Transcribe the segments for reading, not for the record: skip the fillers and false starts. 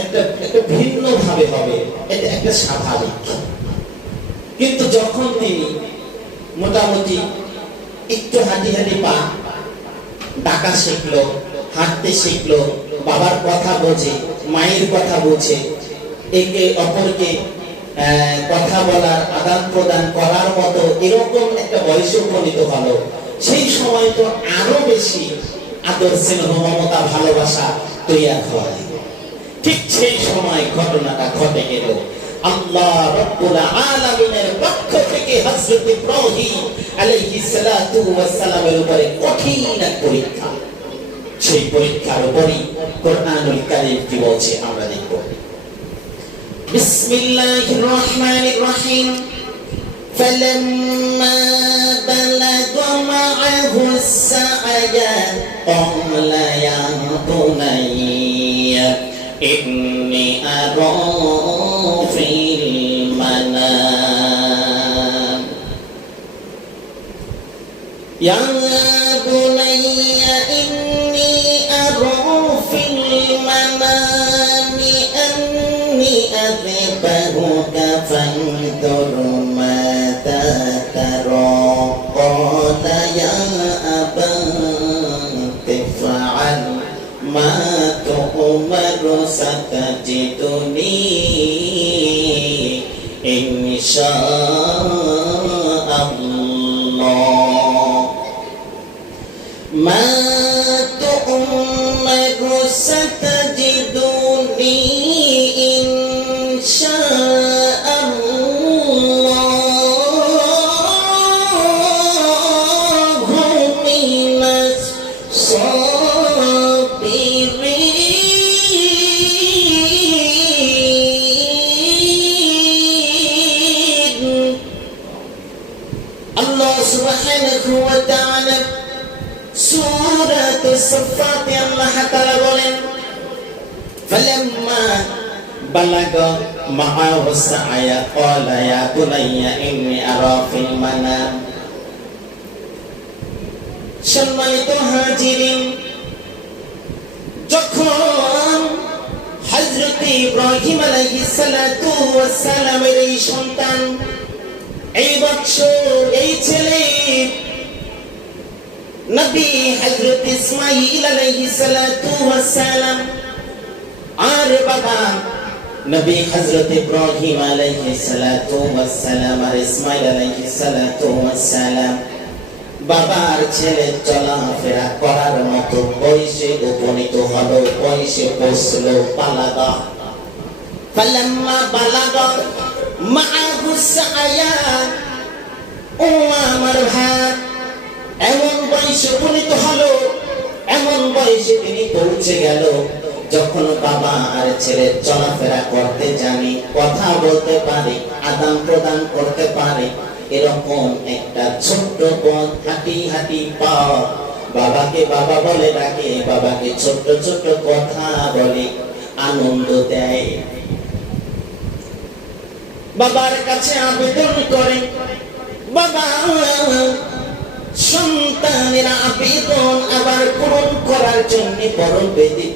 একটা ভিন্ন ভাবে হবে, এটা একটা স্বাভাবিক। কিন্তু যখন তিনি মোটামুটি একটু হাঁটি হাঁটি পা ডাকা শিখলো, হাঁটতে শিখলো, বাবার কথা বোঝে, মায়ের কথা বোঝে, একে অপরকে কথা বলার আদান প্রদান করার মতো এরকম একটা বয়সে উপনীত হলো, সেই সময় তো আরো বেশি আদর স্নেহ মমতা ভালোবাসা তৈরি হয়। ঠিক সেই সময় ঘটনাটা ঘটে গেল। আল্লাহ রাব্বুল আলামিনের পক্ষ থেকে হযরত ইব্রাহিম আলাইহিস সালাতু ওয়াস সালামের উপরে কঠিন এক পরীক্ষা। সেই পরীক্ষার উপরই কুরআনুল কারীম কি বলছে আমরা দেখব। বিসমিল্লাহির রহমানির রহিম। فلما بلغ معه السعي قال يا بني إني أرى في المنام يا بني إني أرى في المنام أني أذبحك فانظر ماذا ترى قال يا أبت افعل ما تؤمر ستجدني إن شاء الله ما تؤمر ستجدني إن شاء الله من الصابرين. الله سبحانه وتعالى سورة الصفات الله تعالى বলেন فلما بلغ معه السعي قال يا بني إني أرى في المنام। সম্মানিত হাজিরিন, যখন হযরত ইব্রাহিম আলাইহিস সালাতু ওয়াস সালামের এই সন্তান, এই বৎস, এই ছেলে নবী হযরত ইসমাঈল আলাইহিস সালাতু ওয়াস সালাম আর বাবা নবী হযরত ইব্রাহিম আলাইহিস সালাতু ওয়াস সালাম আর ইসমাঈল আলাইহিস সালাতু ওয়াস সালাম বাবার ছেলে চলাফেরা করার মতো বয়সে উপনীত হলো, বয়সে পৌঁছলো, বালাগা। ফালাম্মা বালাগা মাআহু সায়া, ও আমার ভাই, এমন বয়সে উপনীত হলো, এমন বয়সে তিনি পৌঁছে গেল যখন বাবা আর ছেলে চলাফেরা করতে জানে, কথা বলতে পারে, আদান প্রদান করতে পারে, এরকম একটা ছোট্ট পথ হাঁটি হাঁটি পথ, বাবাকে বাবা বলে ডাকে, বাবাকে ছোট্ট ছোট্ট কথা বলে, আনন্দ দেয়, বাবার কাছে আবেদন করে। বাবা সন্তানের আবেদন আবার পূরণ করার জন্য বড়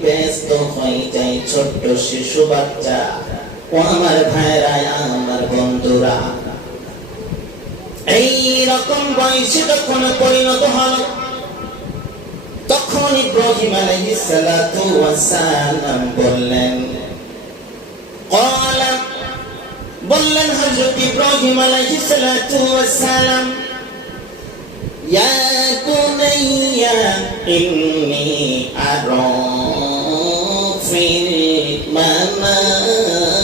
ব্যস্ত হয়ে যায়। ছোট্ট শিশু বাচ্চা, ও আমার ভাইরা, আমার বন্ধুরা, এই রকম বয়সে যখন পরিণত হল, তখন ইব্রাহিম আলাইহিস সালাতু ওয়াস সালাম বললেন হযরত ইব্রাহিম আলাইহিস সালাতু ওয়াস সালাম, ইয়া বুনাইয়া ইন্নী আরা ফিল মানাম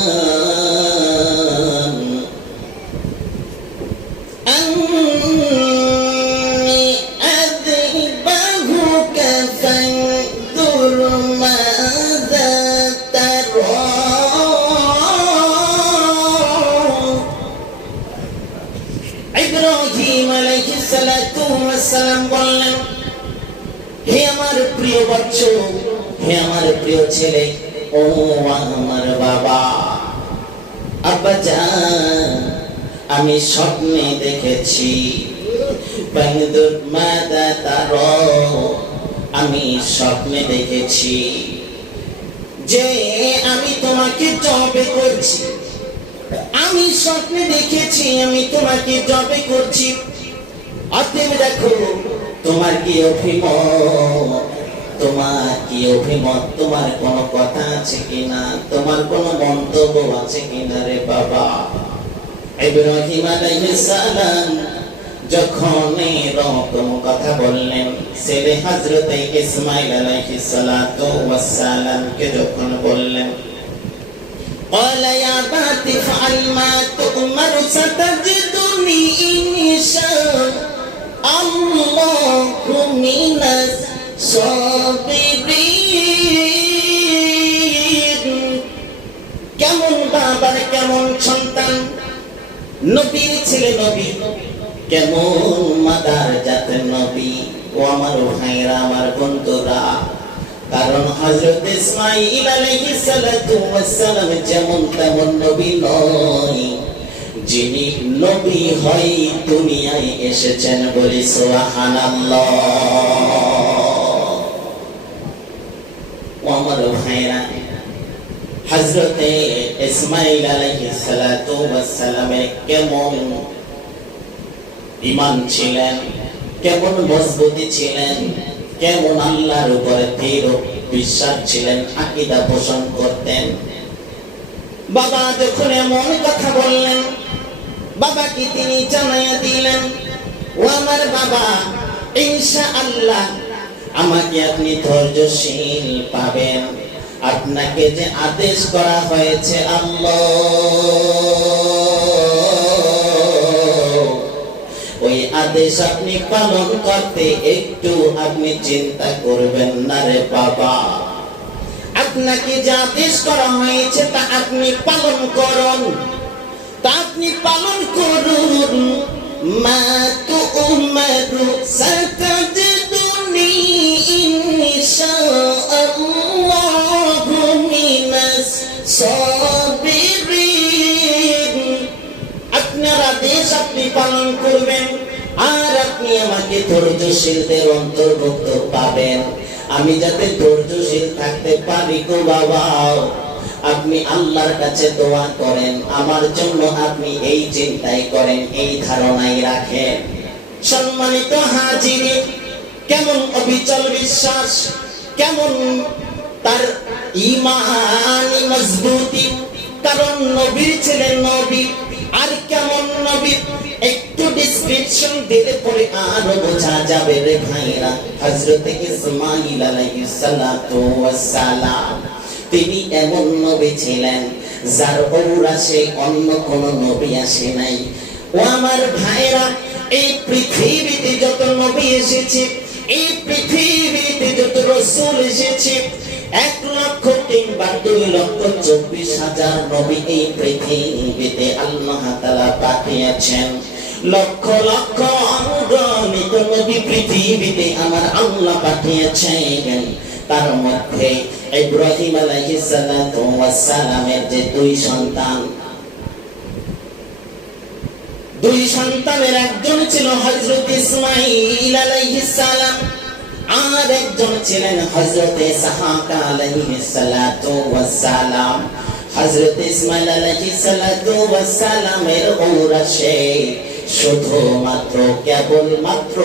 আন্নী আযবাহুকা ফানজুর মাযা তারা। ইব্রাহিম আলাইহিস সালাতু ওয়াস সালাম বললেন, হে আমার প্রিয় বৎস, হে আমার প্রিয় ছেলে, ও আমার বাবা, আব্বা জান, আমি স্বপ্নে দেখেছি, ফানজুর মাযা তারা, আমি স্বপ্নে দেখেছি যে আমি তোমাকে জবে করছি, আমি স্বপ্নে দেখেছি আমি তোমাকে জবে করছি। অতএব দেখো তোমার কি অভিমত, তোমার কি অভিমত, তোমার কোনো কথা আছে কিনা, তোমার কোনো মন্তব্য আছে কিনা রে বাবা। ইব্রাহিম আলাইহিস সালাম যখন এরকম কথা বললেন, ছেলে হযরত ইসমাঈল আলাইহিস সালাতু ওয়াস সালামকে যখন বললেন, قال يا أبت افعل ما تؤمر ستجدني إن شاء الله من الصابرين। কেমন বাবার কেমন সন্তান, নবীর ছেলে নবী, কেমন মাদার জাতের নবী। ও আমার ভাইরা, আমার বন্ধুরা, কারণ হযরত ইসমাঈল আলাইহিস সালাতু ওয়াস সালাম যেমন তেমন নবী নয়, যিনি নবী হয়ে দুনিয়ায় এসেছেন বলি সুবহানাল্লাহ। ও আমার ভাইরা, হযরত ইসমাঈল আলাইহিস সালাতু ওয়াস সালামের কেমন ঈমান ছিলেন, কেমন মজবুতি ছিলেন, কেমন আল্লাহর উপরে দৃঢ় বিশ্বাস ছিলেন, আকীদা পোষণ করতেন। বাবা যখন এমন কথা বললেন, বাবাকে তিনি জানাইয়া দিলেন, ও আমার বাবা, ইনশাআল্লাহ আমাকে আপনি ধৈর্যশীল পাবেন। আপনাকে যে আদেশ করা হয়েছে আল্লাহ, ওই আদেশ আপনি পালন করতে একটু আপনি চিন্তা করবেন না রে বাবা। আপনাকে যে আদেশ করা হয়েছে তা আপনি পালন করুন, তা আপনি পালন করুন। মা তু'মারু সাতাজিদুনি ইনশাআল্লাহু মিনাস সাবিরিন। আপনার আদেশ আপনি পালন করবেন, আর আপনি আমাকে ধৈর্যশীলদের অন্তর্ভুক্ত পাবেন। আমি যাতে ধৈর্যশীল থাকতে পারি গো বাবা, আপনি আল্লাহর কাছে দোয়া করেন, আমার জন্য আপনি এই চিন্তাই করেন, এই ধারণাই রাখেন। সম্মানিত হাজিরিন, কেমন অবিচল বিশ্বাস, কেমন তার ঈমানি মজবুতি, কারণ নবীর ছেলে নবী। আর কেমন নবী, একটু ডেসক্রিপশন দিলে পরে আরো বোঝা যাবে রে ভাইরা। হযরত ইসমাঈল আলাইহিস সালাতু ওয়াস সালাম তিনি এমন নবী ছিলেন যার ঔরাসে অন্য কোন নবী আসে নাই। ও আমার ভাইরা, এই পৃথিবীতে যত নবী এসেছে, এই পৃথিবীতে যত রাসূল এসেছে, 1,00,000 কিংবা 2,24,000 নবী এই পৃথিবীতে আল্লাহ তাআলা পাঠিয়েছেন। লক্ষ লক্ষ অগণিত নবী পৃথিবীতে আমার আল্লাহ পাঠিয়েছেন। তার মধ্যে ইব্রাহিম আলাইহিস সালাতু ওয়াস সালামের যে দুই সন্তানের একজন ছিল হযরত ইসমাঈল আলাইহিস সালাম, আর একজন ছিলেন হযরত ইসহাক আলাইহিস সালাতু ওয়াস সালাম। হযরত ইসমাঈল আলাইহিস সালাতু ওয়াস সালামের ঔরাসে শুধুমাত্র কেবলমাত্র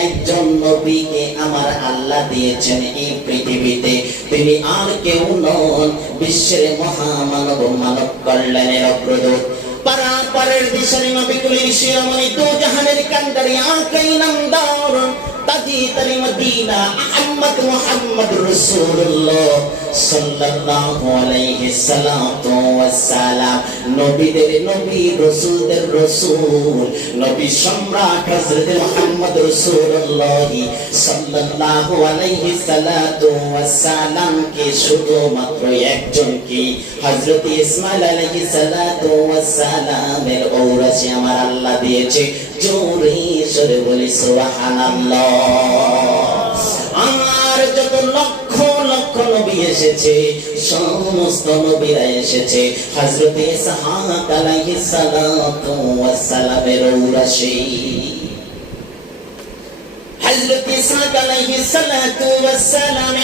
একজন নবীকে আমার আল্লাহ দিয়েছেন এই পৃথিবীতে, তিনি আর কেউ নন, বিশ্বের মহামানব, মানব কল্যাণের অগ্রদূত, পারাপারের দিশারি নবীকুলের শিরোমণি, দু জাহানের কান্ডারি আঁকাই নামদার তাজিতারি মদিনা মুহাম্মদ রাসূলুল্লাহ সাল্লাল্লাহু আলাইহি সাল্লাতু ওয়াস সালাম। নবীদের নবী, রাসূলদের রাসূল, নবী সম্রাট হযরত মুহাম্মদ রাসূলুল্লাহ সাল্লাল্লাহু আলাইহি সাল্লাতু ওয়াস সালাম কে শুধুমাত্র একজন কি হযরত ইসমাঈল আলাইহিস সালাতু ওয়াস সালামের ঔরাসে আমার আল্লাহ দিয়েছে। জোরে সরে বলি সুবহানাল্লাহ। আমার যত লক্ষ লক্ষ নবী এসেছে, সমস্ত নবীরা এসেছে হযরত ইসহাক আলাইহিস সালাতু ওয়াস সালামের ঔরাসে। হযরত ইসহাক আলাইহিস সালাতু ওয়াস সালাম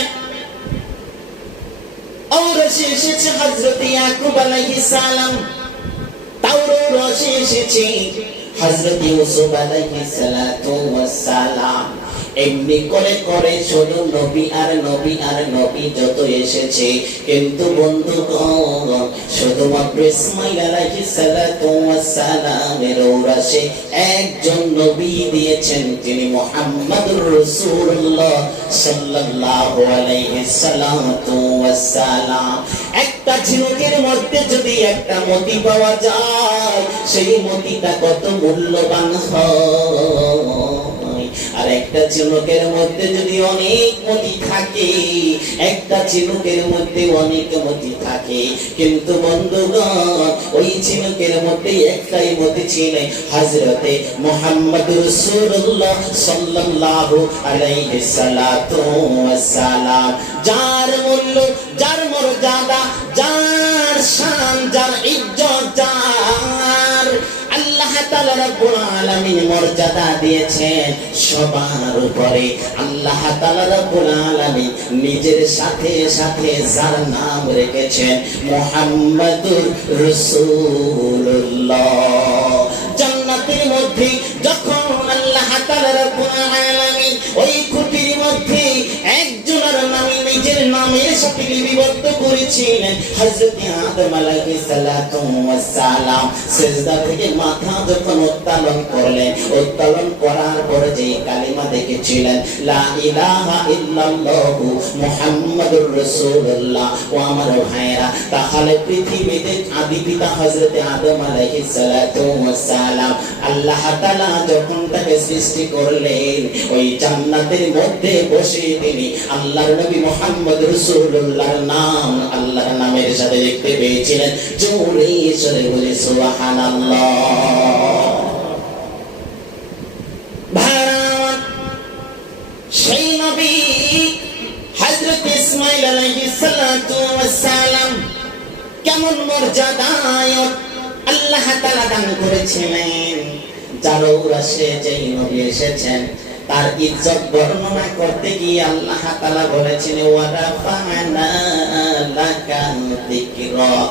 ঔরসে এসেছে হযরত ইয়াকুব আলাইহিস সালাম, তাওরসে এসেছে হযরত ইউসুফ আলাইহিস সালাতু ওয়াস সালাম। এমনি করে করে শুধু নবী আর নবী আর নবী যত এসেছে, কিন্তু বন্ধুগণ শুধুমাত্র ইসমাঈল আলাইহিস সালাতু ওয়াস সালামের ঔরসে একজন নবী দিয়েছেন, তিনি মুহাম্মদুর রাসূলুল্লাহ সাল্লাল্লাহু আলাইহি সাল্লাতু ওয়াস সালাম। একটা ঝিনুকের মধ্যে যদি একটা মতি পাওয়া যায়, সেই মতিটা কত মূল্যবান হয়। আর একটা ঝিনুকের মধ্যে যদি অনেক মতি থাকে, একটা ঝিনুকের মধ্যে অনেক মতি থাকে, কিন্তু বন্ধুগণ ওই ঝিনুকের মধ্যে একটাই মতি ছিলেন হযরতে মুহাম্মদুর রাসূলুল্লাহ সাল্লাল্লাহু আলাইহি সাল্লাতু ওয়াস সালাম। যার মূল্য, যার মর্যাদা, যার শান, যার ইজ্জত, যার আল্লাহ তাআলা রাব্বুল আলামিন মর্যাদা দিয়েছেন সবার উপরে। আল্লাহ তাআলা রাব্বুল আলামিন নিজের সাথে সাথে যার নাম রেখেছেন মুহাম্মাদুর রাসূলুল্লাহ। জান্নাতের মধ্যে যখন আল্লাহ তাআলা রাব্বুল আলামিন ওই কুটির মধ্যে একজনের নামে নিজের নামের সাথে লিপিবদ্ধ করেছিলেন, হযরত আদম আলাইহিস সালাতু ওয়াস সালাম সিজদা থেকে মাথা যখন উত্তোলন করলেন, উত্তোলন করার পরে যে কালিমা দেখেছিলেন লা ইলাহা ইল্লাল্লাহু মুহাম্মাদুর রাসূলুল্লাহ। ও আমার ভাইরা, তাহলে পৃথিবীতে আদি পিতা হযরত আদম আলাইহিস সালাতু ওয়াস সালাম আল্লাহ তাআলা যখন তাকে সৃষ্টি করলেন, ওই জান্নাতের মধ্যে বসে তিনি আল্লাহর নবী মুহাম্মদ রাসূলুল্লাহর নাম আল্লাহর নামের সাথে লিখতে পেয়েছিলেন। জোরে সরে বলে সুবহানাল্লাহ। ভারত সেই নবী হযরত ইসমাঈল আলাইহিস সালাতু ওয়াস সালাম কেমন মর্যাদায় আল্লাহ তাআলা দান করেছিলেন। যার ঔরসে যেই নবী এসেছেন, তার ইজ্জত বর্ণনা করতে গিয়ে আল্লাহ তাআলা বলেছেন ওয়া রাফা'না লাকা যিকরাক।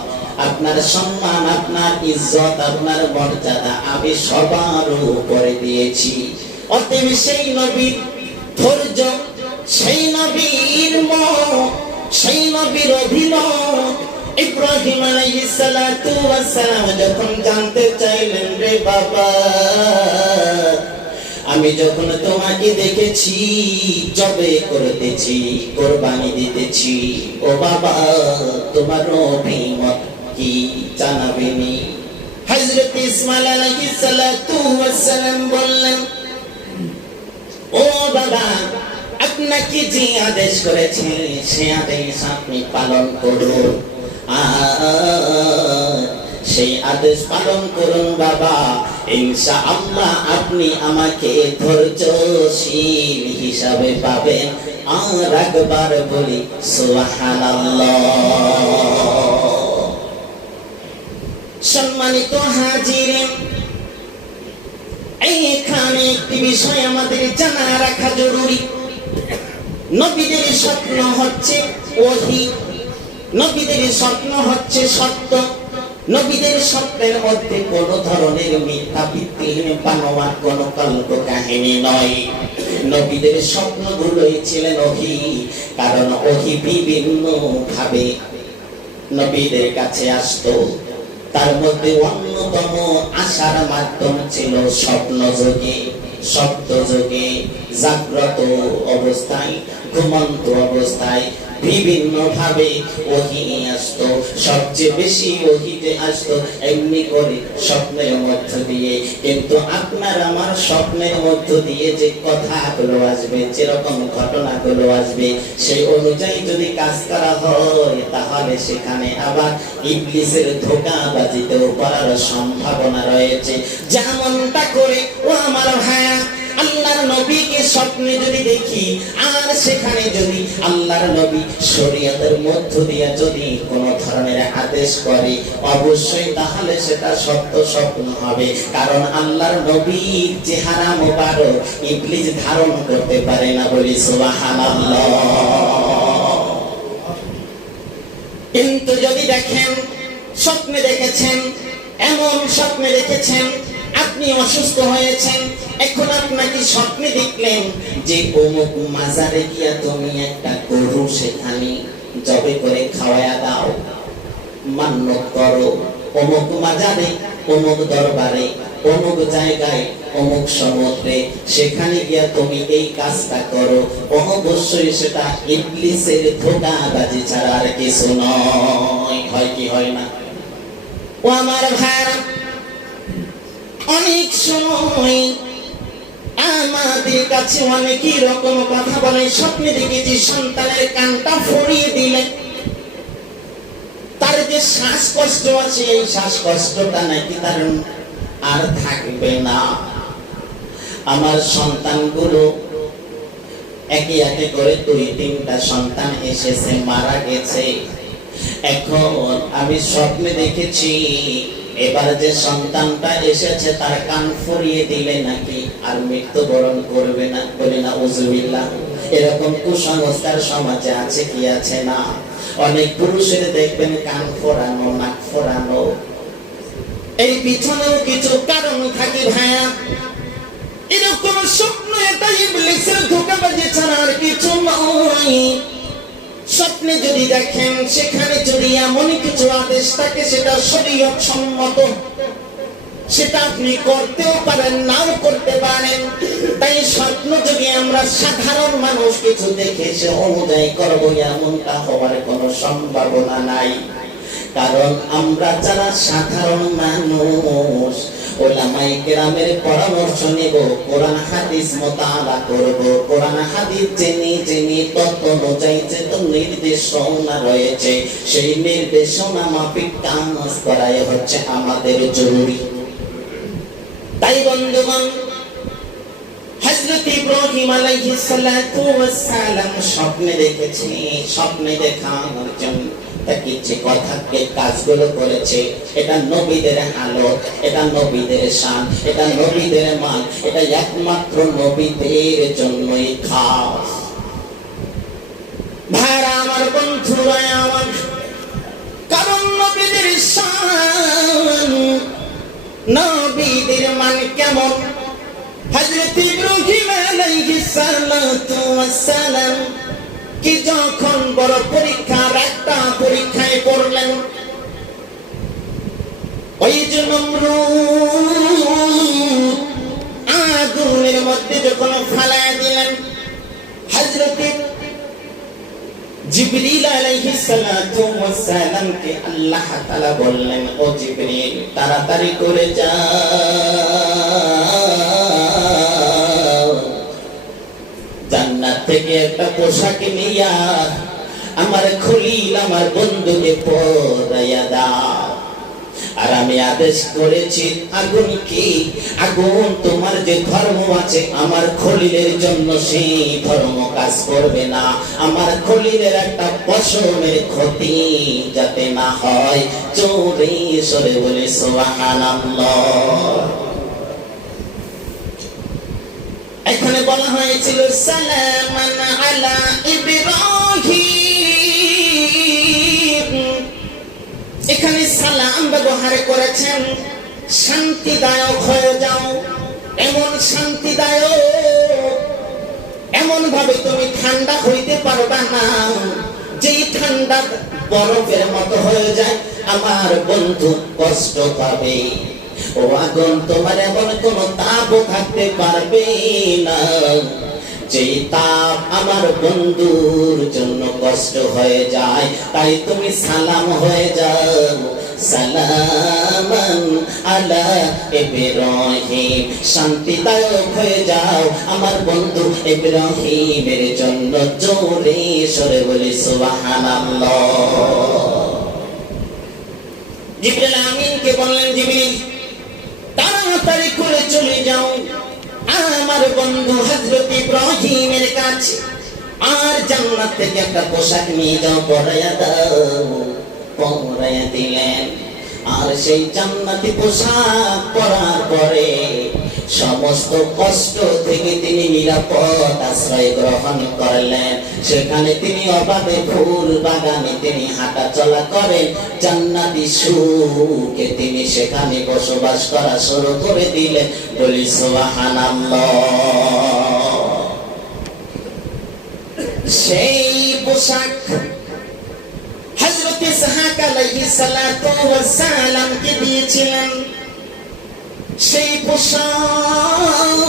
আপনার সম্মান, আপনার ইজ্জত, আপনার মর্যাদা আমি সবার উপরে দিয়েছি। অতএব সেই নবীর ধৈর্য, সেই নবীর সেই নবীর অভিনয় ইব্রাহিম আলাইহিস সালাতু ওয়াস সালাম যখন জানতে চাইলেন, রে বাবা, আমি যখন তোমাকে দেখেছি জবে করতেছি, কুরবানি দিতেছি, ও বাবা তোমার অভিমত কি জানাবেনি? হযরত ইসমাঈল আলাইহিস সালাতু ওয়াস সালাম বললেন, ও বাবা, আপনাকে যে আদেশ করেছে সে আদেশ আপনি পালন করুন, সেই আদেশ পালন করুন বাবা, ইনশাআল্লাহ আপনি আমাকে ধৈর্যশীল হিসাবে পাবেন। আর একবার বলি সুবহানাল্লাহ। সম্মানিত হাজিরিন, এইখানে একটি বিষয় আমাদের জানা রাখা জরুরি। নবীদের স্বপ্ন হচ্ছে ওহী, নবীদের স্বপ্ন হচ্ছে সত্য। নবীদের স্বপ্নের মধ্যে কোন ধরনের মিথ্যা ভিত্তিহীন বানোয়াট কোন কল্প কাহিনী নয়। নবীদের স্বপ্নগুলোই ছিলেন ওহী, কারণ ওহী বিভিন্ন ভাবে নবীদের কাছে আসতো। তার মধ্যে অন্যতম আসার মাধ্যম ছিল স্বপ্নযোগে, শব্দযোগে, জাগ্রত অবস্থায়, ঘুমন্ত অবস্থায় বিভিন্ন ভাবে ওহী আসতো। সবচেয়ে বেশি ওহীতে আসতো এমনি করে স্বপ্নের মধ্য দিয়ে। কিন্তু আপনার আমার স্বপ্নের মধ্য দিয়ে যে কথাগুলো আসবে, যেরকম ঘটনাগুলো আসবে, সেই অনুযায়ী যদি কাজ করা হয়, তাহলে সেখানে আবার ইবলিসের ধোঁকাবাজিতেও পড়ার সম্ভাবনা রয়েছে। যেমনটা করে ও আমার ভাইয়া, আল্লাহর নবীকে স্বপ্নে যদি দেখি, আর সেখানে যদি আল্লাহর নবী শরীয়তের মধ্য দিয়ে যদি কোনো ধরনের আদেশ করে, অবশ্যই তাহলে সেটা সত্য স্বপ্ন হবে। কারণ আল্লাহর নবীর চেহারা মোবারক ইবলিস ধারণ করতে পারে না, বলি সুবহানাল্লাহ। দেখেন, স্বপ্নে দেখেছেন, এমন স্বপ্নে দেখেছেন আপনি অসুস্থ হয়েছেন, এখন আপনাকে স্বপ্নে দেখলেন যে অমুক মাজারে গিয়া তুমি একটা গরু সেখানে জবে করে খাওয়ায়া দাও, মান্যত করো, অমুক মাজারে, অমুক দরবারে, অমুক জায়গায়, অমুক সমুদ্রে, সেখানে গিয়া তুমি এই কাজটা করো। অবশ্যই সেটা ইবলিসের ধোঁকাবাজি ছাড়া আর কিছু নয়। হয় কি হয় না? ও আমার ভাইরা, অনেক সময় আমাদের কাছে অনেকই রকম কথা বলে। স্বপ্নে দেখেছি সন্তানের কানটা ফরিয়ে দিলেন, তার যে শ্বাসকষ্ট আছে এই শ্বাসকষ্টটা নাকি তার আর থাকবে না। আমার সন্তানগুলো একে একে করে 2-3টা সন্তান এসেছে, মারা গেছে। এখন আমি স্বপ্নে দেখেছি এবার যে সন্তানটা এসেছে তার কান ফরিয়ে দিলে নাকি আর মৃত্যুবরণ করবে না। বলি না উযুবিল্লাহ। এরকম কুসংস্কার সমাজে আছে কি আছে না? অনেক পুরুষের দেখবেন কান ফোরানো, নাক ফোরানো। এই পিছনেও কিছু কারণ থাকে ভাইয়া। এরকম স্বপ্ন এটা ইবলিসের ধোঁকাবাজি ছাড়া আর কিছু নয়। স্বপ্নে যদি দেখেন সেখানে যদি এমন কিছু আদেশ থাকে সেটা শরীয়ত সম্মত, সেটা আপনি করতেও পারেন, নাও করতে পারেন। তাই স্বপ্ন যদি আমরা সাধারণ মানুষ কিছু দেখে সে অনুযায়ী করবো এমনটা হওয়ার কোনো সম্ভাবনা নাই। কারণ আমরা যারা সাধারণ মানুষ উলামায়ে কেরামের পরামর্শ নেব, কোরআন হাদিস মোতালা করব, কোরআন হাদিস জেনে তথ্য অনুযায়ী যে নির্দেশনা রয়েছে সেই নির্দেশনা মাফিক কাজ করাই হচ্ছে আমাদের জরুরি। তাই বন্ধুগণ, হযরত ইব্রাহিম আলাইহিস সালাতু ওয়াস সালাম স্বপ্নে দেখেছে। স্বপ্নে দেখার জন্য তাকে যে কথাকে কাজগুলো করেছে, এটা নবীদের হালত, এটা নবীদের শান, এটা নবীদের মান, এটা একমাত্র নবীদের জন্যই খাস। ভাইরা আমার, বন্ধুরা আমার, কারণ নবীদের শান, নবীদের মান কেমন? হযরত ইব্রাহিম আলাইহিস সালাতু ওয়াস সালাম কি যখন বড় পরীক্ষার একটা পরীক্ষায় পড়লেন, ওই যে নমরুদ আগুনের মধ্যে যখন ফালায়া দিলেন, হযরত জিবরিল আলাইহিস সালাতু ওয়াস সালাম কে আল্লাহ তাআলা বললেন, ও জিবরিল তাড়াতাড়ি করে যাও, জান্নাত থেকে একটা পোশাক নিয়া আমার খলিল আমার বন্ধুকে পরাইয়া দাও। আর আমি আদেশ করেছি আগুন কি, আগুন তোমার যে ধর্ম আছে আমার খলিলের জন্য সেই ধর্ম কাজ করবে না। আমার খলিলের একটা পশমের ক্ষতি যাতে না হয়। জোরে সরে বলে সুবহানাল্লাহ। এখানে বলা হয়েছিল সালামান আলা ইব্রাহিম, এখানে সালাম ব্যবহার করেছেন শান্তিদায়ক হয়ে যাও। এমন শান্তিদায়ক, এমন ভাবে তুমি ঠান্ডা হইতে পারবা না যেই ঠান্ডা বরফের মতো হয়ে যায়। আমার বন্ধু কষ্ট পাবে। ও আগুন, তোমার এমন কোন তাপ থাকতে পারবে না যে তাপ আমার বন্ধুর জন্য কষ্ট হয়ে যায়। তাই তুমি সালাম হয়ে যাও, সালামান আলা ইব্রাহিম, শান্তিদায়ক হয়ে যাও আমার বন্ধু ইব্রাহিমের জন্য। জোরে সরে বলি সুবহানাল্লাহ। জিবরিল আমিনকে বললেন, জিবরিল তাড়াতাড়ি করে চলে যাও আমার বন্ধু হযরত ইব্রাহিমের কাছে, আর জান্নাত থেকে একটা পোশাক নিয়ে যাও, পরাইয়া দাও। পরাইয়া দিলেন। আর সেই জান্নাতি পোশাক পরার পরে সমস্ত কষ্ট থেকে তিনি নিরাপদ আশ্রয় গ্রহণ করলেন। সেখানে তিনি অবাধে ফুল বাগানে তিনি হাঁটা চলা করেন, জান্নাতি সুখে তিনি সেখানে বসবাস করা শুরু করে দিলেন। বলি সুবহানাল্লাহ। সেই পোশাক হযরত ইসহাক আলাইহিস সালাতু ওয়াস সালাম কে দিয়েছিলেন। সেই পোশাক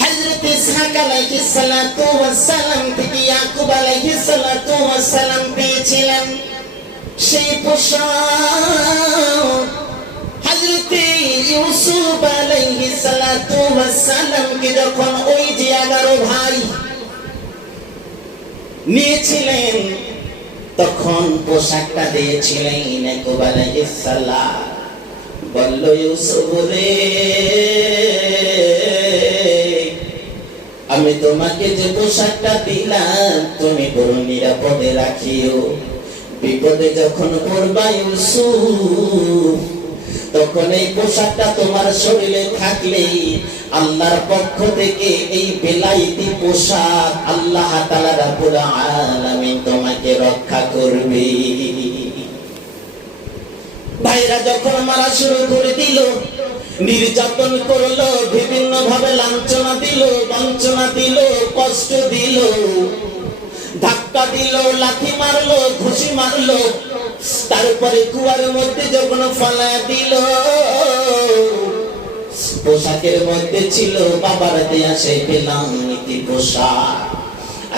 হযরত ইসহাক আলাইহিস সালাতু ওয়াস সালাম থেকে ইয়াকুব আলাইহিস সালাতু ওয়াস সালাম পেয়েছিলেন। সেই পোশাক হযরত ইউসুফ আলাইহিস সালাতু ওয়াস সালাম কে যখন ওই যে 11 ভাই নিয়েছিলেন তখন পোশাকটা দিয়েছিলেন ইয়াকুব আলাইহিস সালাম। বলল ইউসুফ রে, আমি তোমাকে যে পোশাকটা দিলাম তুমি বড় নিরাপদে রাখিও। বিপদে যখন পড়বা ইউসুফ, তখন এই পোশাকটা তোমার শরীরে থাকলে আল্লাহর পক্ষ থেকে এই বেলায়েতি পোশাক আল্লাহ তাআলা রাব্বুল আলামিন তোমাকে রক্ষা করবে। ভাইরা যখন মারা শুরু করে দিল, নির্যাতন করলো, বিভিন্ন ভাবে লাঞ্ছনা দিল, বঞ্চনা দিল, কষ্ট দিল, ধাক্কা দিল, লাথি মারলো, ঘুষি মারলো, তারপরে কুয়ার মধ্যে যখন ফেলা দিল, পোশাকের মধ্যে ছিল বাবার দেয়া সেই বেলায়েতি পোশাক।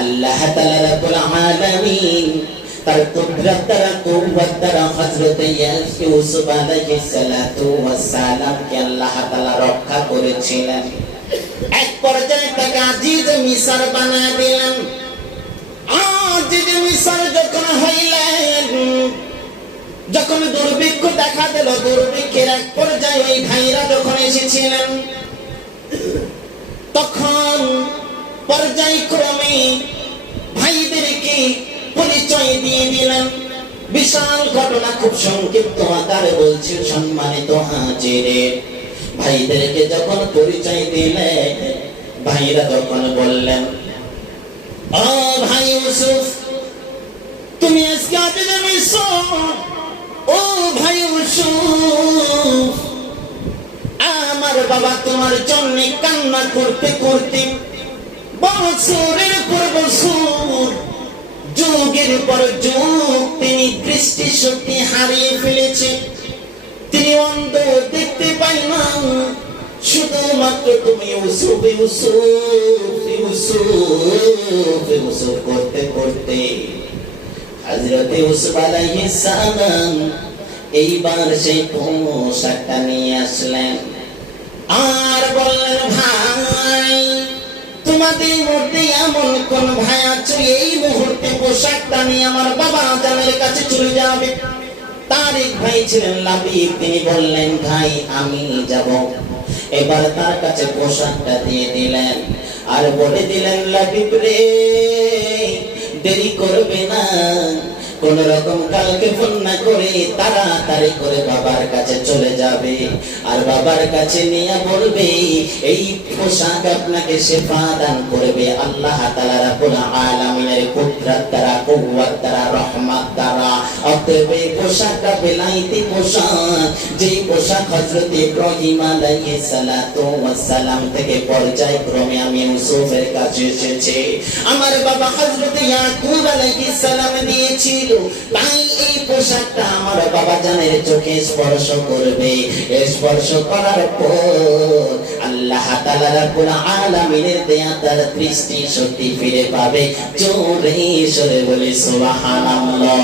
আল্লাহ তাআলা রাব্বুল আলামিন তার কুদরত দ্বারা কুওয়াত দ্বারা হযরত ইউসুফ আলাইহিস সালাতু ওয়াস সালাম কে আল্লাহ তাআলা রক্ষা করেছিলেন। এক পর্যায়ে তাকে আজিজ মিসর বানায় দিলেন। আজিজ মিসর যখন হইলেন, যখন দুর্ভিক্ষ দেখা দিল, দুর্ভিক্ষের এক পর্যায়ে ওই ভাইরা যখন এসেছিলেন, তখন পর্যায়ক্রমে ভাইদেরকে পরিচয় দিয়ে দিলেন। বিশাল ঘটনা খুব সংক্ষিপ্ত আকারে বলছি। সম্মানিত হাজিরিন, ভাইদেরকে যখন পরিচয় দিলেন, ভাইরা যখন বললেন, ও ভাই ইউসুফ, তুমি আজকে আজিজ মিসর, ও ভাই ইউসুফ, আমার বাবা তোমার জন্য কান্না করতে করতে বছরের পর বছর, যুগের পর যুগ তিনি দৃষ্টি শক্তি হারিয়ে ফেলেছে। তিনি অন্ধ, দেখতে পাই না। শুধুমাত্র তুমি ইউসুফ ইউসুফ ইউসুফ ইউসুফ করতে করতে হযরত ইউসুফ আলাইহিস সালাম এইবার সেই পোশাকটা নিয়ে আসলেন আর বললেন, ভাই তোমাদের মধ্যে এমন কোন ভাই আছে এই মুহূর্তে পোশাকটা নিয়ে আমার বাবা জানের কাছে চলে যাবে? তারিক ভাই ছিলেন লাবিব, তিনি বললেন, ভাই আমি যাব। এবার তার কাছে পোশাকটা দিয়ে দিলেন আর বলে দিলেন, লাবিব রে, দেরি করবে না, কোন রকম কালকে ফোন না করে তাড়াতাড়ি করে বাবার কাছে চলে যাবে আর বাবার কাছে নিয়ে বলবে এই পোশাক আপনাকে শিফা দান করবে আল্লাহ তাআলা রাব্বুল আলামিনের কুদরত দ্বারা, কুওয়াত দ্বারা, রহমত দ্বারা। অতএব এই পোশাকটা বেলায়েতি পোশাক, যেই পোশাক হযরত ইব্রাহিম আলাইহিস সালাতু ওয়াস সালাম থেকে পর্যায়ক্রমে আমি ইউসুফের কাছে এসেছে, আমার বাবা হযরত ইয়াকুব আলাইহিস সালাম দিয়েছিল। তাই এই পোশাকটা আমার বাবা জানের চোখে স্পর্শ করবে। স্পর্শ করার পর আল্লাহ তাআলা রাব্বুল আলামিনের দেয়া তার দৃষ্টি শক্তি ফিরে পাবে। জোরে সরে বলি সুবহানাল্লাহ।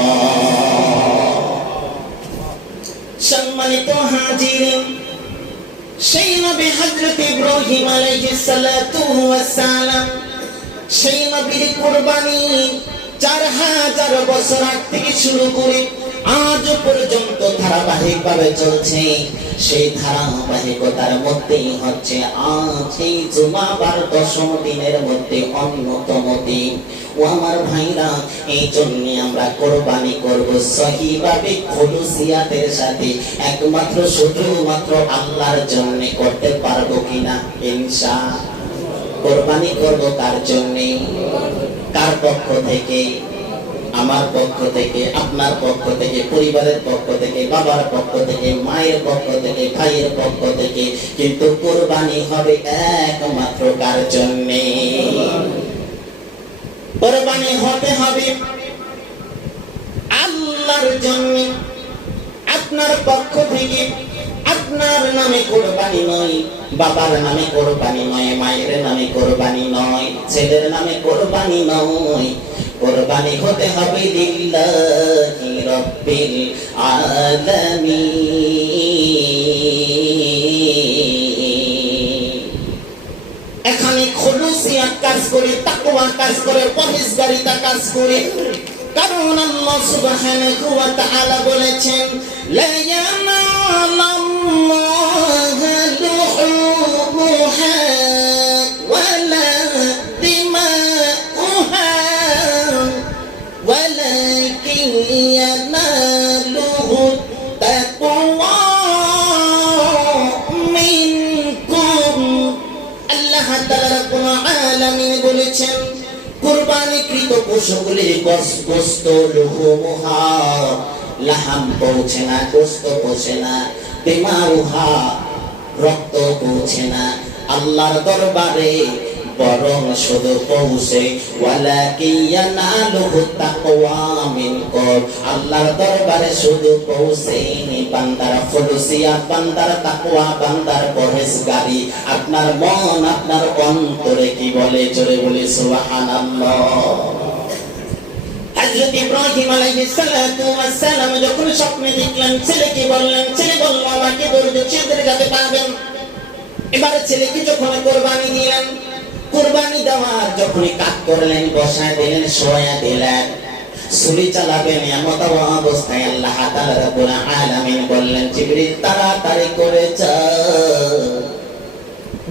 সম্মানিত হাজিরিন, সেই নবী হযরত ইব্রাহিম আলাইহিস সালাতু ওয়াস সালাম, সেই নবীর কুরবানি 4000 বছর আগ থেকে শুরু করে আজ পর্যন্ত ধারাবাহিকভাবে চলছে। সেই ধারাবাহিকতার মধ্যেই হচ্ছে আজ এই জুমাবার 10 দিনের মধ্যে অন্যতম দিন। ও আমার ভাইরা, এই জন্য আমরা কোরবানি করব সহিভাবে, খুলুসিয়াতের সাথে, একমাত্র শুধুমাত্র আল্লাহর জন্য করতে পারবো কিনা? ইনশাআল্লাহ। কোরবানি করব কার জন্য? কার পক্ষ থেকে? আমার পক্ষ থেকে, আপনার পক্ষ থেকে, পরিবারের পক্ষ থেকে, বাবার পক্ষ থেকে, মায়ের পক্ষ থেকে, ভাইয়ের পক্ষ থেকে। কিন্তু কোরবানি হবে একমাত্র কার জন্য? কোরবানি হতে হবে আল্লাহর জন্য। আপনার পক্ষ থেকে আপনার নামে কোরবানি নয়, বাবার নামে কোরবানি নয়, মায়ের নামে কোরবানি নয়, ছেলের নামে কোরবানি নয়। কোরবানি হতে হবে লিল্লাহি রাব্বিল আলামিন। এখানে খুলুসিয়াত কাজ করে, তাকওয়া কাজ করে, পরহেজগারিতা কাজ করে। কারণ আল্লাহ সুবহানাহু ওয়া তাআলা বলেছেন, লা ইয়ানালাল্লাহু লুহুমুহা ওয়ালা দিমাউহা ওয়ালাকিন ইয়ানালুহু তাকওয়া মিনকুম। আল্লাহ তাআলা রাব্বুল আলামিন বলেছেন, কুরবানিকৃত পশুগুলির গোশত, লুহুমুহা, লাহাম পৌঁছে না, গোশত পৌঁছে না, দিমাউহা, রক্ত পৌঁছে না আল্লাহর দরবারে, বরং শুধু পৌঁছে ওয়ালাকিন ইয়ানালুহু তাকওয়া মিনকুম। আল্লাহর দরবারে শুধু পৌঁছে বান্দার খুলুসিয়াত, বান্দার তাকওয়া, বান্দার পরহেজগারি। আপনার মন, আপনার অন্তরে কি বলে? জোরে বলি সুবহানাল্লাহ। হযরত ইব্রাহিম আলাইহিস সালাতু ওয়াস সালাম যখন স্বপ্নে দেখলেন, ছেলেকে বললেন, ছেলে বলল আমাকে দরজের কাছে পাবেন। এবার ছেলেকে যখন কোরবানি দিলেন, কোরবানি দেওয়ার যখন কাজ করলেন, বসায় দিলেন, শোয়া দিলেন, ছুরি চালাবেন, এমত অবস্থায় আল্লাহ তাআলা রাব্বুল আলামিন বললেন, জিবরিল তাড়াতাড়ি করে যাও,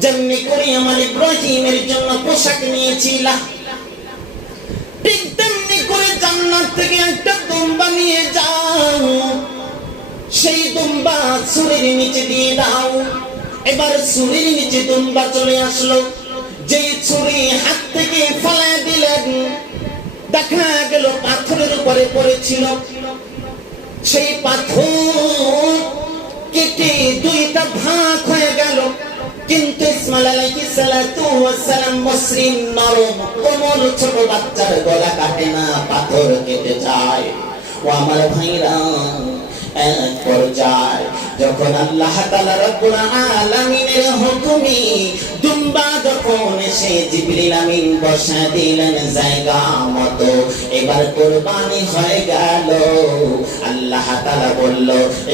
যেমনি করে আমার ইব্রাহিমের জন্য পোশাক নিয়েছিলা, ঠিক তেমনি করে জান্নাত থেকে একটা দুম্বা নিয়ে যাও, সেই দুম্বা ছুরির নিচে দিয়ে দাও। এবার ছুরির নিচে দুম্বা চলে আসলো, যেই ছুরি হাত থেকে ফেলে দিলেন, দেখা গেল পাথরের উপরে পড়েছিল। সেই পাথর কেটে দুইটা ভাগ হয়ে গেল। কিন্তু ইসমাইল আলাইহিস সালাতু ওয়াস সালাম মসৃণ, নরম, কোমল, ছোট বাচ্চার গলা কাটে না, পাথর কেটে যায়। ও আমার ভাইরা, এক পর্যায়ে যখন আল্লাহ তাআলা রাব্বুল আলামিনের হুকুমে দুম্বা যখন এসে জিবরিল আমিন বসা দিলেন জায়গা মতো, এবার কুরবানি হয়ে গেল। আল্লাহ তাআলা বলল,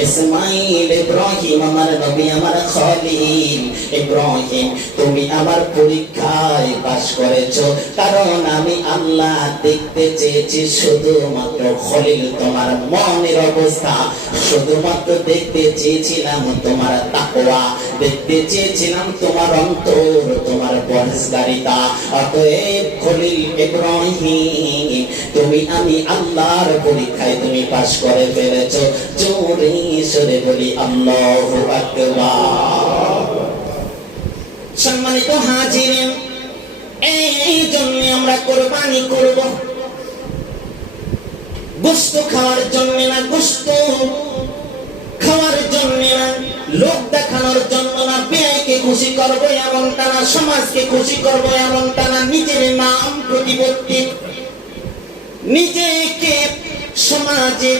ইসমাইল, ইব্রাহিম আমার নবী, আমার খলিল ইব্রাহিম, তুমি আমার পরীক্ষায় পাস করেছো, কারণ আমি আল্লাহ দেখতে চেয়েছি শুধুমাত্র খলিল তোমার মনের অবস্থা, শুধুমাত্র দেখতে চেয়েছিলাম তোমার তাকওয়া, দেখতে চেয়েছিলাম তোমার অন্তর, তোমার পরহেজগারিতা। অতএব খলিল ইব্রাহিম, তুমি আমি আল্লাহর পরীক্ষায় তুমি পাস করে ফেলেছো। জোরে সরে বলি আল্লাহু আকবার। সম্মানিত হাজিরিন, এই জন্য আমরা কোরবানি করব, গোশত খাওয়ার জন্য না, গোশত খাওয়ার জন্য না, লোক দেখানোর জন্য না, ব্যয়কে খুশি করবো এমনটা না, সমাজকে খুশি করবো এমনটা না, নিজের নাম প্রতিপত্তি, নিজেকে সমাজে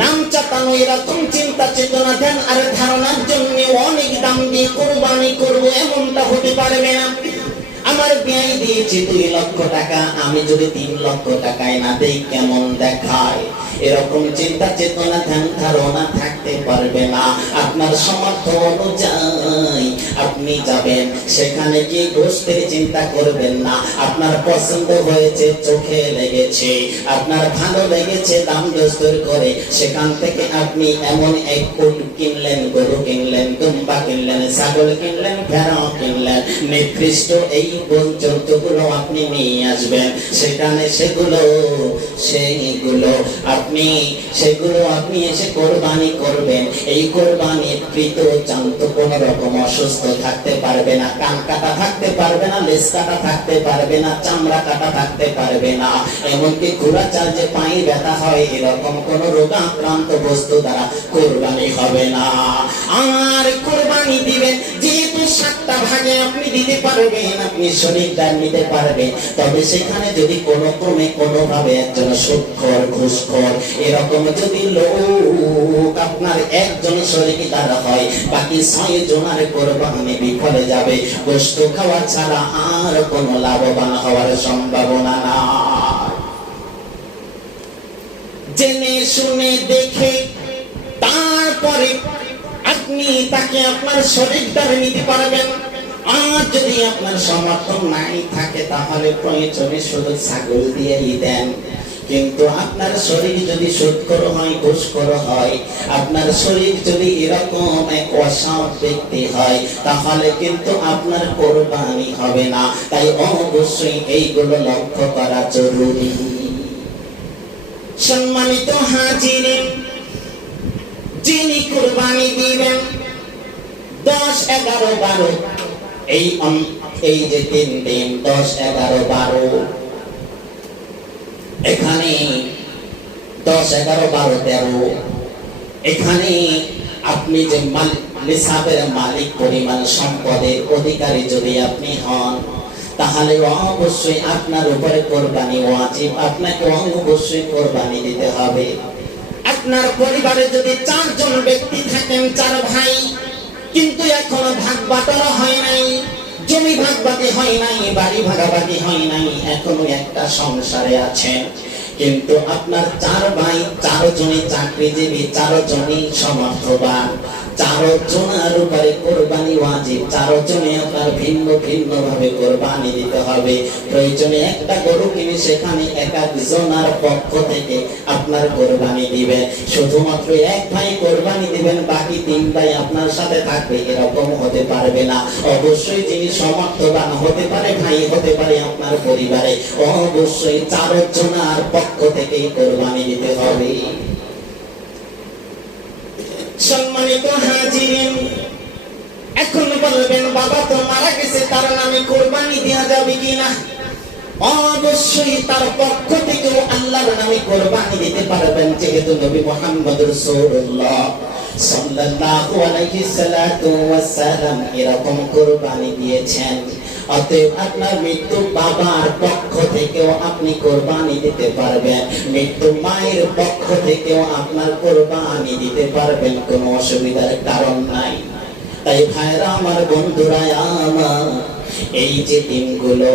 নাম চাপানো এরকম চিন্তা চেতনা ধ্যান আর ধারণার জন্য অনেক দাম দিয়ে কোরবানি করবো এমনটা হতে পারবে না। আমার ব্যয় দিয়েছি 2 লক্ষ টাকা, আমি যদি 3 লক্ষ টাকায় না দেই কেমন দেখায়, এরকম চিন্তা চেতনা ধ্যান ধারণা থাকতে পারবে না। আপনার সামর্থ্য অনুযায়ী আপনি যাবেন, সেখানে কি গোশতের চিন্তা করবেন না। আপনার পছন্দ হয়েছে, চোখে লেগেছে, আপনার ভালো লেগেছে, দাম দস্তর করে সেখান থেকে আপনি এমন এক উট কিনলেন, গরু কিনলেন, দুম্বা কিনলেন, ছাগল কিনলেন, ভেড়া কিনলেন, নির্দিষ্ট এই জন্তুগুলো আপনি নিয়ে আসবেন। সেখানে সেগুলো আপনি এসে কোরবানি করবেন। এই কোরবানির কৃত জন্তু কোন রকম অসুস্থ থাকতে পারবে না, কান কাটা থাকতে পারবে না, লেজ কাটা থাকতে পারবে না, চামড়া কাটা থাকতে পারবে না, এমনকি ঘোড়া চাল যে পায়ে ব্যথা হয় এরকম কোন রোগাক্রান্ত বস্তু দ্বারা কোরবানি হবে না। আর কোরবানি দিবেন যেহেতু 7টা ভাগে আপনি দিতে পারবেন, আপনি শরীরদার নিতে পারবেন। তবে সেখানে যদি কোনো ক্রমে কোনোভাবে একজন সুদখোর, ঘুষখোর এরকম যদি লোক আপনার একজন শরীরদার হয়, বাকি 6 জনের কোরবানি বিফলে যাবে। গোশত খাওয়া ছাড়া আর কোনো লাভবান হওয়ার সম্ভাবনা না। জেনে শুনে দেখে তারপরে আপনি তাকে আপনার শরীরদার নিতে পারবেন। আর যদি আপনার সমর্থন নাই থাকে তাহলে প্রয়োজনে শুধু ছাগল দিয়েই দেন। কিন্তু আপনার শরীর যদি সুদখোর হয়, ঘুষখোর হয়, আপনার শরীর যদি এরকম এক অসৎ ব্যক্তি হয়, তাহলে কিন্তু আপনার কোরবানি হবে না। তাই অবশ্যই এইগুলো লক্ষ্য করা জরুরি। সম্মানিত হাজিরিন, যিনি কোরবানি দিবেন 10, 11, 12 এই যে 3 দিন 10, 11, 12 এখানে 10, 11, 12, 13 এখানে আপনি যে নিসাবের মালিক পরিমাণ সম্পদের অধিকারী যদি আপনি হন, তাহলে অবশ্যই আপনার উপরে কোরবানি ওয়াজিব, আপনাকে অবশ্যই কোরবানি দিতে হবে। আপনার পরিবারে যদি 4 জন ব্যক্তি থাকেন, 4 ভাই, কিন্তু এখনো ভাগ বাটোয়ারা হয় নাই, জমি ভাগাভাগি হয় নাই, বাড়ি ভাগাভাগি হয় নাই, এখনো একটা সংসারে আছেন, কিন্তু আপনার 4 ভাই, 4 জনই চাকরিজীবী, 4 জনই সমর্থবান, 4 জনের উপরে কোরবানি ওয়াজিব। 4 জনে আপনার ভিন্ন ভিন্ন ভাবে কোরবানি দিতে হবে। প্রয়োজনে একটা গরু কিনে সেখানে এক একজনের পক্ষ থেকে আপনার কোরবানি দিবেন। শুধুমাত্র এক ভাই কোরবানি দিবেন, বাকি 3 ভাই আপনার সাথে থাকবে, এরকম হতে পারবে না। অবশ্যই যিনি সমর্থবান হতে পারে, ভাই হতে পারে আপনার পরিবারে, অবশ্যই 4 জনের পক্ষ থেকে কোরবানি দিতে হবে। সম্মানিত হাজিরিন, এখন বলবেন বাবা তো মারা গেছে, তার নামে কোরবানি দেওয়া যাবে কিনা? অবশ্যই তার পক্ষ থেকেও আল্লাহর নামে কোরবানি দিতে পারবেন, যেহেতু নবী মুহাম্মদ রাসূলুল্লাহ সাল্লাল্লাহু আলাইহি ওয়াসাল্লাম এরকম কোরবানি দিয়েছেন। অতএব আপনার মৃত্যু বাবার পক্ষ থেকেও আপনি কোরবানি দিতে পারবেন, মৃত্যু মায়ের পক্ষ থেকেও আপনার কোরবানি দিতে পারবেন, কোনো অসুবিধার কারণ নাই। তাই ভাইরা আমার, বন্ধুরা আমার, এই যে দিনগুলো,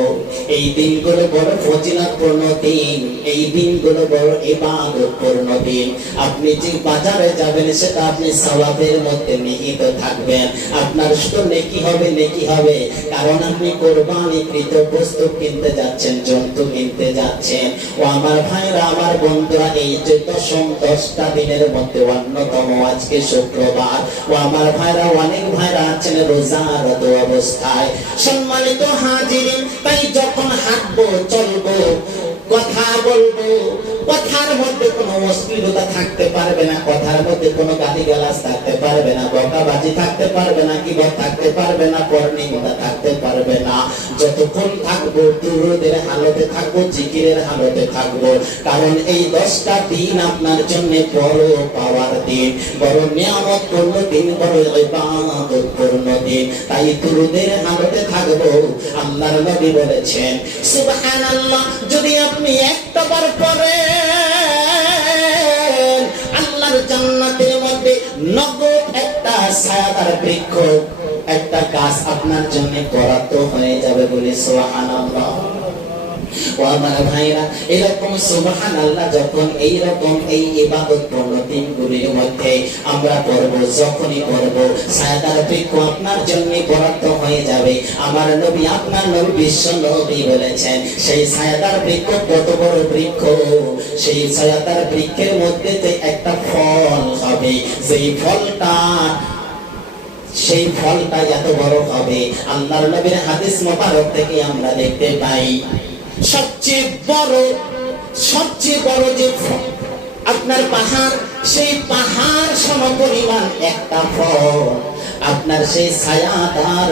এই দিনগুলো বড় ফজিলতপূর্ণ দিন, এই দিনগুলো বড় ইবাদতপূর্ণ দিন। আপনি যে বাজারে যাবেন সেটা আপনি সওয়াবের মধ্যে নিহিত থাকবেন, আপনার শুধু নেকি হবে, নেকি হবে, কারণ আপনি কোরবানিকৃত বস্তু কিনতে যাচ্ছেন, জন্তু কিনতে যাচ্ছেন। ও আমার ভাইরা, আমার বন্ধুরা, এই যে 10টা দিনের মধ্যে অন্যতম আজকে শুক্রবার। ও আমার ভাইরা, অনেক ভাইরা আছেন রোজারত অবস্থায়। সম্মানিত হাজিরিন, তাই যখন হাঁটবো, চলবো, কথা বলবো, কথার মধ্যে কোনো অশ্লীলতা থাকতে পারবে না, কথার মধ্যে কোনো গালিগালাজ থাকতে পারবে না, বকাবাজি থাকতে পারবে না, কিবত থাকতে পারবে না, পরনিন্দা থাকতে পারবে না। যতক্ষণ থাকবো দুরূদের হালতে থাকবো, জিকিরের হালতে থাকবো, কারণ এই 10টা দিন আপনার জন্য বড় পাওয়ার দিন, বড় নিয়ামতপূর্ণ দিন, বড় ইবাদতপূর্ণ দিন। তাই দুরূদের হালতে থাকবো। আল্লাহর নবী বলেছেন সুবহানাল্লাহ, যদি আপনি একটা বার পড়েন, আল্লাহর জান্নাতের মধ্যে নগদ একটা ছায়াদার বৃক্ষ, একটা গাছ আপনার জন্য বরাদ্দ হয়ে যাবে, বলে সুবহানাল্লাহ। ও আমার ভাইরা, এরকম সুবহানাল্লাহ যখন এইরকম এই ইবাদত পূর্ণ দিনগুলির মধ্যে আমরা পড়ব, যখনই পড়ব সায়াদার বৃক্ষ আপনার জন্য বরাদ্দ হয়ে যাবে। আমার নবী, আপনার নবী, বিশ্ব নবী বলেছেন সেই সায়াদার বৃক্ষ কত বড় বৃক্ষ, সেই সায়াদার বৃক্ষের মধ্যে যে একটা ফল হবে, সেই ফলটা এত বড় হবে। আল্লাহর নবীর হাদিস মোবারক থেকে আমরা দেখতে পাই সবচেয়ে বড় যে আপনার পাহাড়, সেই পাহাড় সমপরিমাণ একটা ফল আপনার সেই ছায়াদার